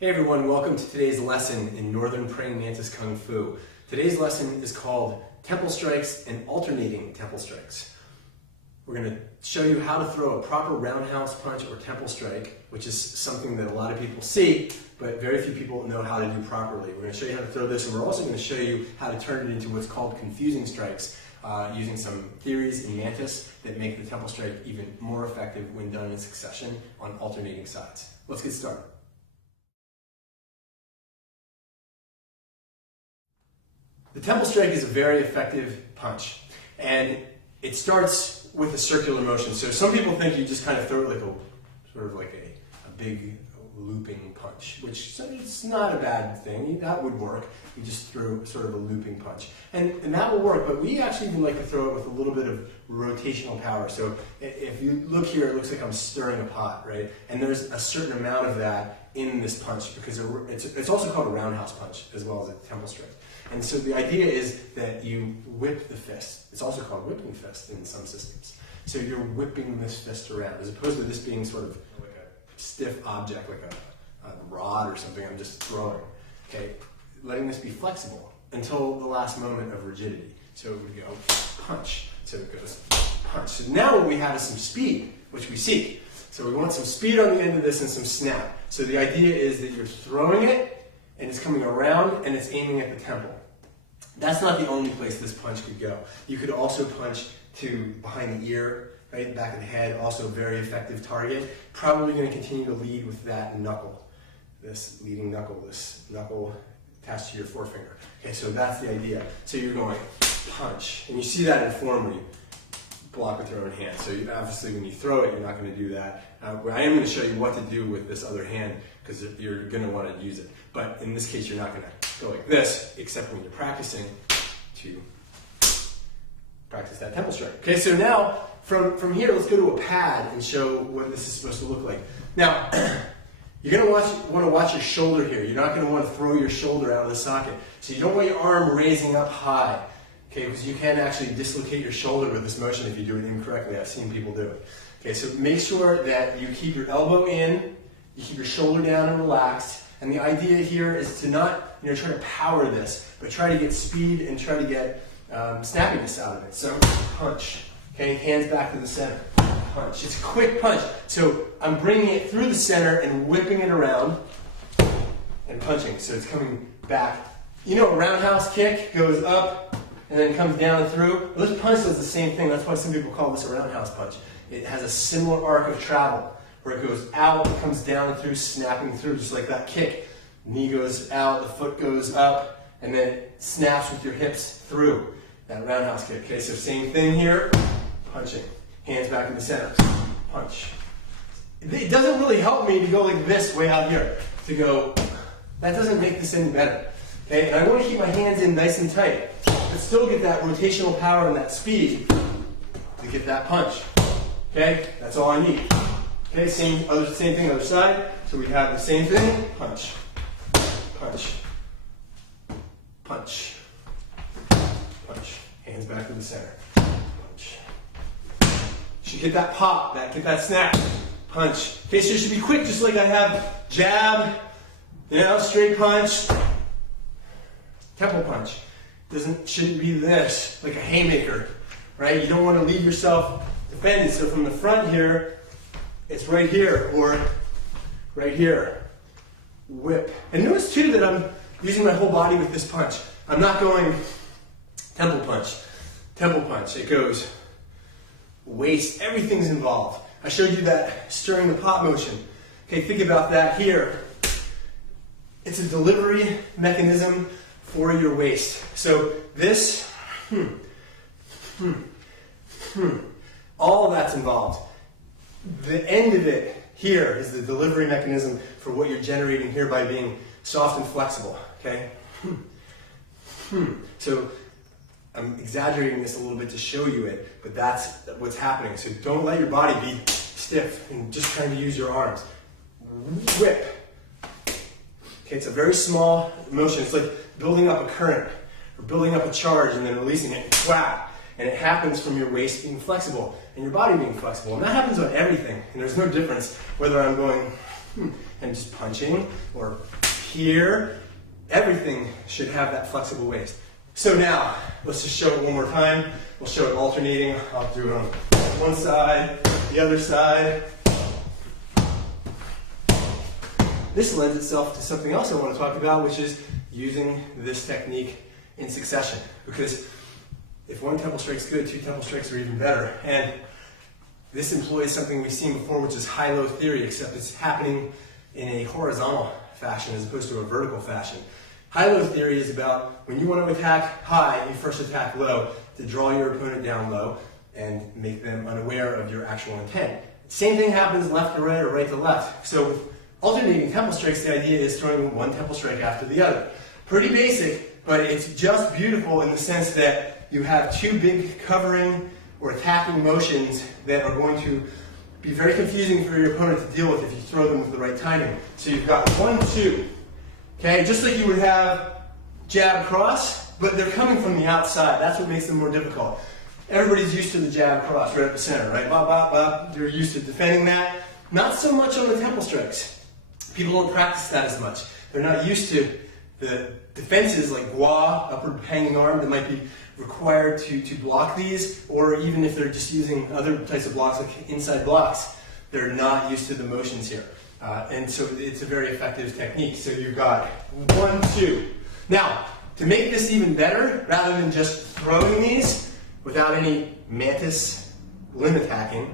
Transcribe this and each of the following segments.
Hey everyone, welcome to today's lesson in Northern Praying Mantis Kung Fu. Today's lesson is called Temple Strikes and Alternating Temple Strikes. We're going to show you how to throw a proper roundhouse punch or temple strike, which is something that a lot of people see, but very few people know how to do properly. We're going to show you how to throw this, and we're also going to show you how to turn it into what's called confusing strikes, using some theories in Mantis that make the temple strike even more effective when done in succession on alternating sides. Let's get started. The temple strike is a very effective punch, and it starts with a circular motion. So some people think you just kind of throw it like a big looping punch, which it's not a bad thing. That would work. You just throw sort of a looping punch, and that will work. But we actually even like to throw it with a little bit of rotational power. So if you look here, it looks like I'm stirring a pot, right? And there's a certain amount of that in this punch because it's also called a roundhouse punch as well as a temple strike. And so the idea is that you whip the fist. It's also called whipping fist in some systems. So you're whipping this fist around, as opposed to this being sort of like a stiff object, like a rod or something I'm just throwing. Okay, letting this be flexible until the last moment of rigidity. So it would go punch. So it goes punch. So now what we have is some speed, which we seek. So we want some speed on the end of this and some snap. So the idea is that you're throwing it, and it's coming around, and it's aiming at the temple. That's not the only place this punch could go. You could also punch to behind the ear, right, back of the head, also a very effective target. Probably going to continue to lead with that knuckle, this leading knuckle, this knuckle attached to your forefinger. Okay, so that's the idea. So you're going punch, and you see that in form where you block with your own hand. So obviously when you throw it, you're not going to do that. I am going to show you what to do with this other hand because you're going to want to use it. But in this case, you're not going to go like this, except when you're practicing to practice that temple strike. Okay, so now from here, let's go to a pad and show what this is supposed to look like. Now, you're going to want to watch your shoulder here. You're not going to want to throw your shoulder out of the socket. So you don't want your arm raising up high. Okay, because you can actually dislocate your shoulder with this motion if you do it incorrectly. I've seen people do it. Okay, so make sure that you keep your elbow in, you keep your shoulder down and relaxed. And the idea here is to not, try to power this, but try to get speed and try to get snappiness out of it. So punch. Okay, hands back to the center. Punch. It's a quick punch. So I'm bringing it through the center and whipping it around and punching. So it's coming back. A roundhouse kick goes up and then comes down and through. Well, this punch does the same thing. That's why some people call this a roundhouse punch. It has a similar arc of travel where it goes out, comes down and through, snapping through, just like that kick. Knee goes out, the foot goes up, and then it snaps with your hips through that roundhouse kick. Okay, so same thing here, punching. Hands back in the center, punch. It doesn't really help me to go like this way out here, to go, that doesn't make this any better. Okay, and I want to keep my hands in nice and tight, but still get that rotational power and that speed to get that punch. Okay, that's all I need. Okay, same thing other side. So we have the same thing, punch, punch, punch, punch. Hands back to the center, punch. You should get that pop, get that snap, punch. Okay, so it should be quick, just like I have jab, straight punch, temple punch. Shouldn't be this, like a haymaker, right? You don't want to leave yourself defended. So from the front here, it's right here or right here. Whip. And notice too that I'm using my whole body with this punch. I'm not going temple punch. Temple punch. It goes waist. Everything's involved. I showed you that stirring the pot motion. Okay, think about that here. It's a delivery mechanism for your waist. So this, all of that's involved. The end of it here is the delivery mechanism for what you're generating here by being soft and flexible, okay? So I'm exaggerating this a little bit to show you it, but that's what's happening. So don't let your body be stiff and just trying to use your arms. Whip. Okay, it's a very small motion. It's like building up a current or building up a charge and then releasing it. Whap. And it happens from your waist being flexible and your body being flexible. And that happens on everything. And there's no difference whether I'm going and just punching, or here, everything should have that flexible waist. So now, let's just show it one more time. We'll show it alternating. I'll do it on one side, the other side. This lends itself to something else I want to talk about, which is using this technique in succession. Because if one temple strike's good, two temple strikes are even better. And this employs something we've seen before, which is high-low theory, except it's happening in a horizontal fashion as opposed to a vertical fashion. High-low theory is about when you want to attack high, you first attack low to draw your opponent down low and make them unaware of your actual intent. Same thing happens left to right or right to left. So with alternating temple strikes, the idea is throwing one temple strike after the other. Pretty basic, but it's just beautiful in the sense that you have two big covering or attacking motions that are going to be very confusing for your opponent to deal with if you throw them with the right timing. So you've got 1, 2. Okay, just like you would have jab cross, but they're coming from the outside. That's what makes them more difficult. Everybody's used to the jab cross right at the center, right? Bop, bop, bop. They're used to defending that. Not so much on the temple strikes. People don't practice that as much. They're not used to the defenses like gua, upward hanging arm, that might be required to block these, or even if they're just using other types of blocks like inside blocks, they're not used to the motions here. And so it's a very effective technique. So you've got 1, 2. Now, to make this even better, rather than just throwing these without any Mantis limb attacking,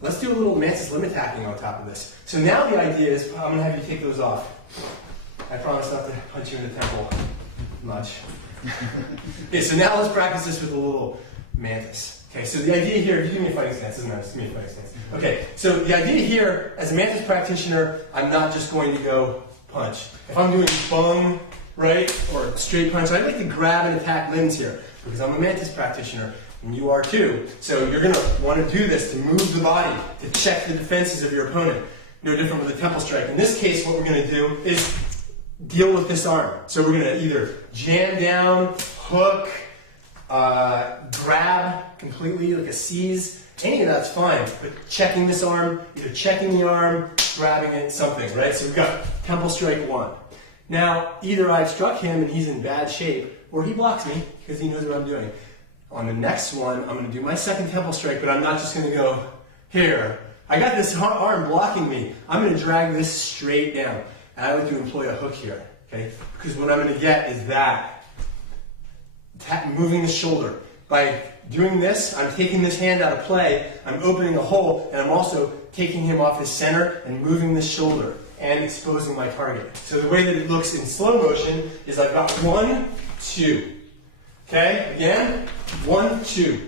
let's do a little Mantis limb attacking on top of this. So now the idea is, I'm going to have you take those off. I promise not to punch you in the temple much. Okay, so now let's practice this with a little Mantis. Okay, so the idea here, if you give me a fighting stance, doesn't matter, just give me a fighting stance. Okay, so the idea here, as a Mantis practitioner, I'm not just going to go punch. If I'm doing bung, right, or straight punch, I like to grab and attack limbs here, because I'm a Mantis practitioner, and you are too. So you're going to want to do this to move the body, to check the defenses of your opponent. No different with a temple strike. In this case, what we're going to do is deal with this arm. So we're going to either jam down, hook, grab completely like a seize. Any of that's fine, but checking this arm, either checking the arm, grabbing it, something, right? So we've got temple strike 1. Now, either I've struck him and he's in bad shape, or he blocks me because he knows what I'm doing. On the next one, I'm going to do my second temple strike, but I'm not just going to go here. I got this arm blocking me. I'm going to drag this straight down. And I like to employ a hook here, okay? Because what I'm going to get is that, moving the shoulder. By doing this, I'm taking this hand out of play, I'm opening a hole, and I'm also taking him off his center and moving this shoulder and exposing my target. So the way that it looks in slow motion is I've got 1, 2. Okay, again, 1, 2.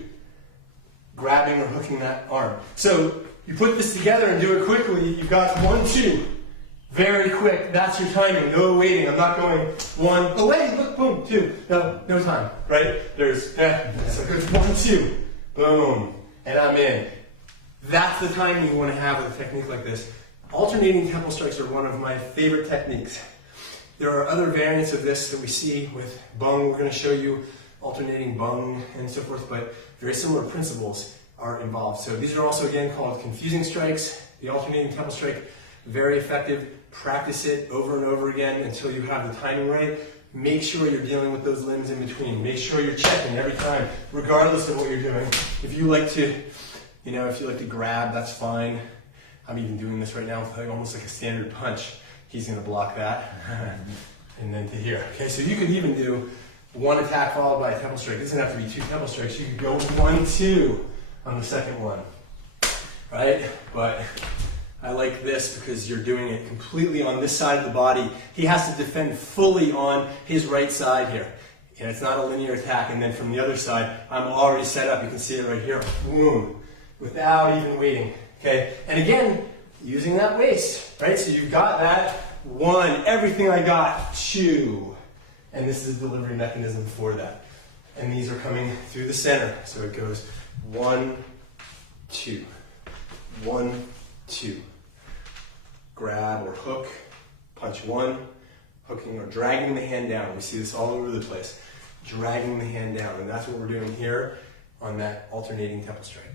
Grabbing or hooking that arm. So you put this together and do it quickly, you've got 1, 2. Very quick, that's your timing, no waiting. I'm not going 1, oh wait, look, boom, 2. No time, right? There's, so it goes 1, 2, boom, and I'm in. That's the timing you want to have with a technique like this. Alternating temple strikes are one of my favorite techniques. There are other variants of this that we see with bung. We're going to show you alternating bung and so forth, but very similar principles are involved. So these are also, again, called confusing strikes. The alternating temple strike, very effective. Practice it over and over again until you have the timing right. Make sure you're dealing with those limbs in between. Make sure you're checking every time, regardless of what you're doing. If you like to grab, that's fine. I'm even doing this right now with almost like a standard punch. He's going to block that. And then to here. Okay, so you could even do one attack followed by a temple strike. It doesn't have to be 2 temple strikes. You could go 1, 2 on the second one. Right? But I like this because you're doing it completely on this side of the body. He has to defend fully on his right side here. And it's not a linear attack. And then from the other side, I'm already set up. You can see it right here. Boom. Without even waiting. Okay? And again, using that waist. Right? So you've got that. 1. Everything I got. 2. And this is the delivery mechanism for that. And these are coming through the center. So it goes 1, 2. 1, 2. Grab or hook, punch 1, hooking or dragging the hand down. We see this all over the place. Dragging the hand down, and that's what we're doing here on that alternating temple strike.